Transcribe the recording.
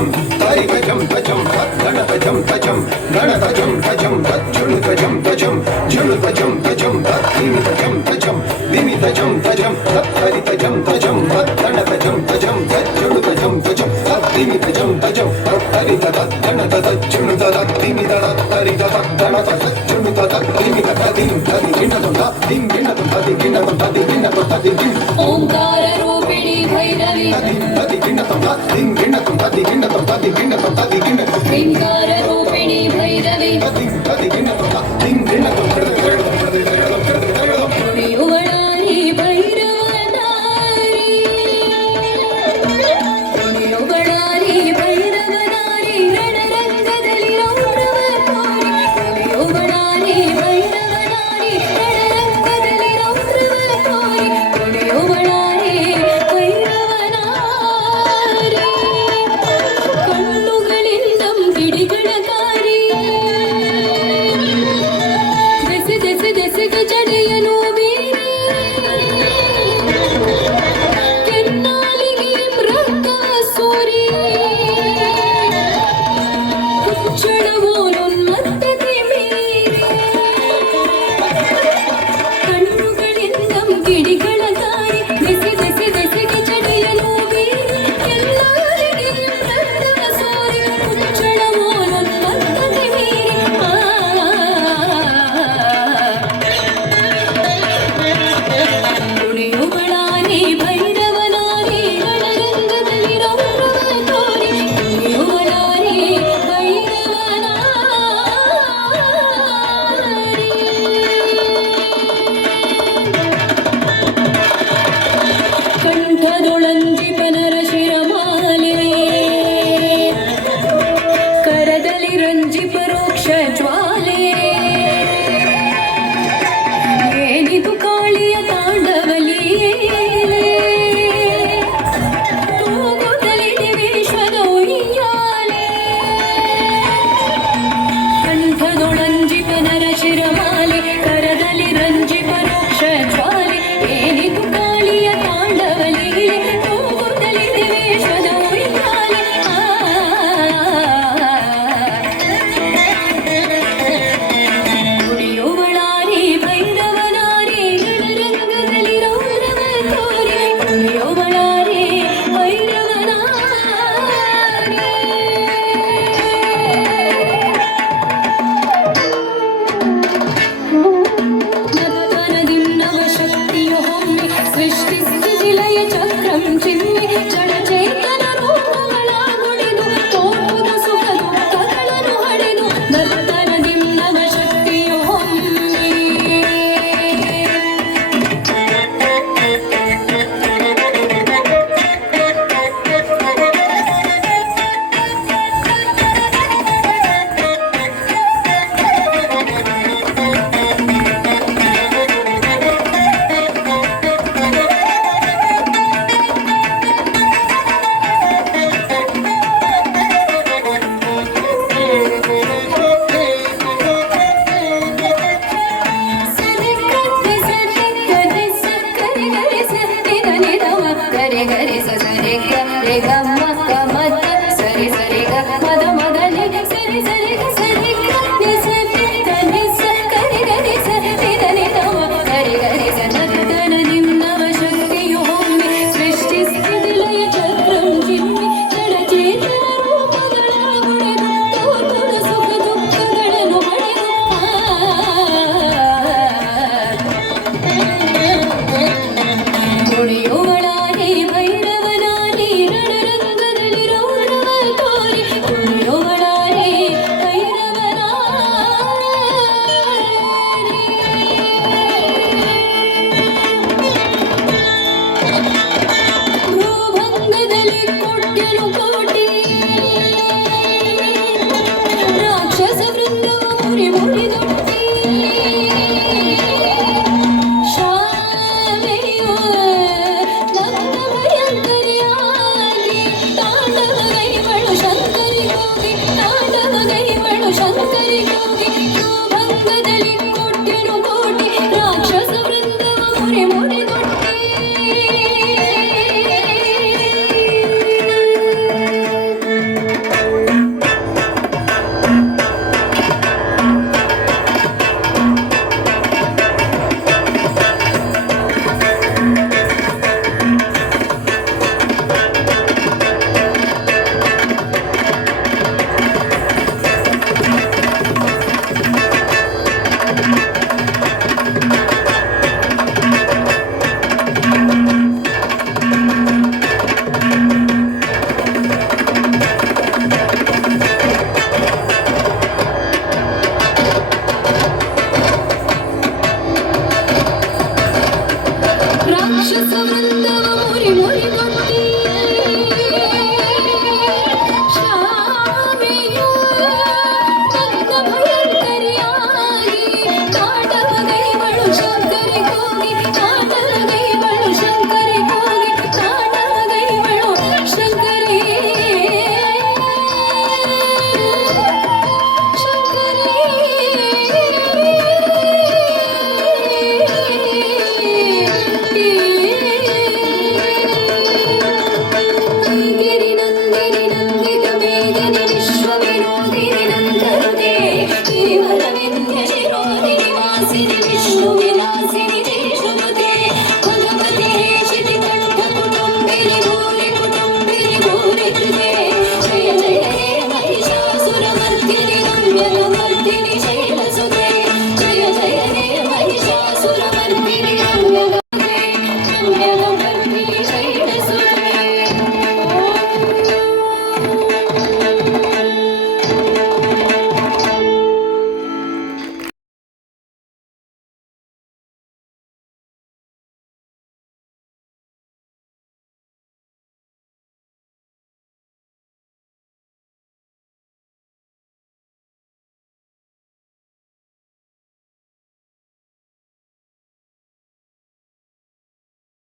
ತಜಂ ತಾರಿ ತಜಂ ತಜಂ ಗಣ ತಜಂ ತಜಂ ಗಣ ತಜಂ ತಜಂ ತಜ್ಜುಳು ತಜಂ ತಜಂ ಜುಳು ತಜಂ ತಜಂ ದಿಮಿ ತಜಂ ತಜಂ ದಿಮಿ ತಜಂ ತಜಂ ತರಿ ತಜಂ ತಜಂ ಗಣ ತಜಂ ತಜಂ ತಜ್ಜುಳು ತಜಂ ತಜಂ ದಿಮಿ ತಜಂ ತಜಂ ತರಿ ತದ ಗಣ ತಜ್ಜುಳು ತದ ದಿಮಿ ತದ ತರಿ ತದ ಗಣ ತಜ್ಜುಳು ತದ ದಿಮಿ ತದ ದಿಂ ತದಿ ಗಿಣ ತದ ದಿಂ ಗಿಣ ತದಿ ಗಿಣ ತದಿ ಗಿಣ ತದಿ ಗಿಣ ಓಂಕಾರ ರೂಪಿಣಿ ಭೈರವಿ ತದಿ ಗಿಣ ತದ ದಿಂ ಗಿಣ ತದಿ ಗಿಣ ತದಿ ಗಿಣ ತದಿ ಗಿಣ ಓಂಕಾರ ರೂಪಿಣಿ ಭೈರವಿ ತದಿ ಗಿಣ ತದ ದಿಂ ಗಿಣ ನುಡಿಯುವಳಾರಿ ಭೈರವನಾರಿ ನುಡಿಯುವಳಾರಿ ಭೈರವನಾರಿ ರಣರಂಗದಲ್ಲಿ ರೌರವ ತೋರಿ ನುಡಿಯುವಳಾರಿ ಭೈರವನಾರಿ ರಣರಂಗದಲ್ಲಿ ರೌರವ ತೋರಿ ನುಡಿಯುವಳಾರಿ ಭೈರವನಾರಿ ಕಣ್ಣುಗಳಿಂದಂ ಗಿಡಿಗಳ ಕಾರಿ ದೆಸೆ ದೆಸೆ ದೆಸೆಗ ಜಡೆಯನು ಬೀರಿ ಕೆನ್ನಾಲಿಗೆ ಮೃಗವ ಸೂರಿ ಕುಚ್ಚಳವೋನುನ್ಮತ್ತತೆ ಮೀರಿ ಕಣ್ಣುಗಳಿಂದಂ ಗಿಡಿಗಳ ಕಾರಿ ದೆಸೆ ದೆಸೆ ದೆಸೆಗ ಜಡೆಯನು ಬೀರಿ ಕೆನ್ನಾಲಿಗೆ ಮೃಗವ ಸೂರಿ ಕುಚ್ಚಳವೋನುನ್ಮತ್ತತೆ ಮೀರಿ ನುಡಿಯುವಳಾರಿ ಭೈರವನಾರಿ ರಣರಂಗದಲ್ಲಿ ರೌರವ ತೋರಿ ನುಡಿಯುವಳಾರಿ ಭೈರವನಾರಿ ಕಂಠದೊಳಂಜಿಪನರ ಶಿರಮಾಲೆ ಕರದಲ್ಲಿ ರಂಜಿ ಪರೋಕ್ಷ ಜ್ವಾಲೆ ಏನಿದು ಕಾಳಿಯ ತಾಂಡವಲೀಲೆ ತೂಗುತ್ತಲಿದೆ ವಿಶ್ವದ ಉಯ್ಯಾಲೆ ಕಂಠದೊಳಂಜಿಪನರ ಶಿರಮಾಲೆ ಕರದಲ್ಲಿ ರಂಜಿ ಪರೋಕ್ಷ ಜ್ವಾಲೆ ಏನಿದು ಕಾಳಿಯ ತಾಂಡವಲೀಲೆ ತೂಗುತ್ತಲಿದೆ ವಿಶ್ವದ ಉಯ್ಯಾಲೆ ನುಡಿಯುವಳಾರಿ ಭೈರವನಾರಿ ರಣರಂಗದಲ್ಲಿ ರೌರವ ತೋರಿ ನುಡಿಯುವಳಾರಿ ಭೈರವನಾರಿ ನರ್ತನದಿಂ ನವಶಕ್ತಿಯು ಹೊಮ್ಮಿ ಸೃಷ್ಟಿಸಿ ಲಯ ಚಕ್ರಂ ಚಿಮ್ಮಿ ಜಡಚೇತನ ರೂಪಗಳ ನುಡಿದು ತೋರುದ ಸುಖ ದುಃಖಗಳನ್ನು ಹಡೆದು ನರ್ತನದಿಂ ನವಶಕ್ತಿಯು ಹೊಮ್ಮಿ ಗರೆ ಗರೆ ಸರಿ ಗ ರೆ ಗ ಮ ಗ ಮ ದ ಸರಿ ಸರಿ ಗ ಮದ ಮದ ನಿ ಸರಿ ಸರಿ ಗ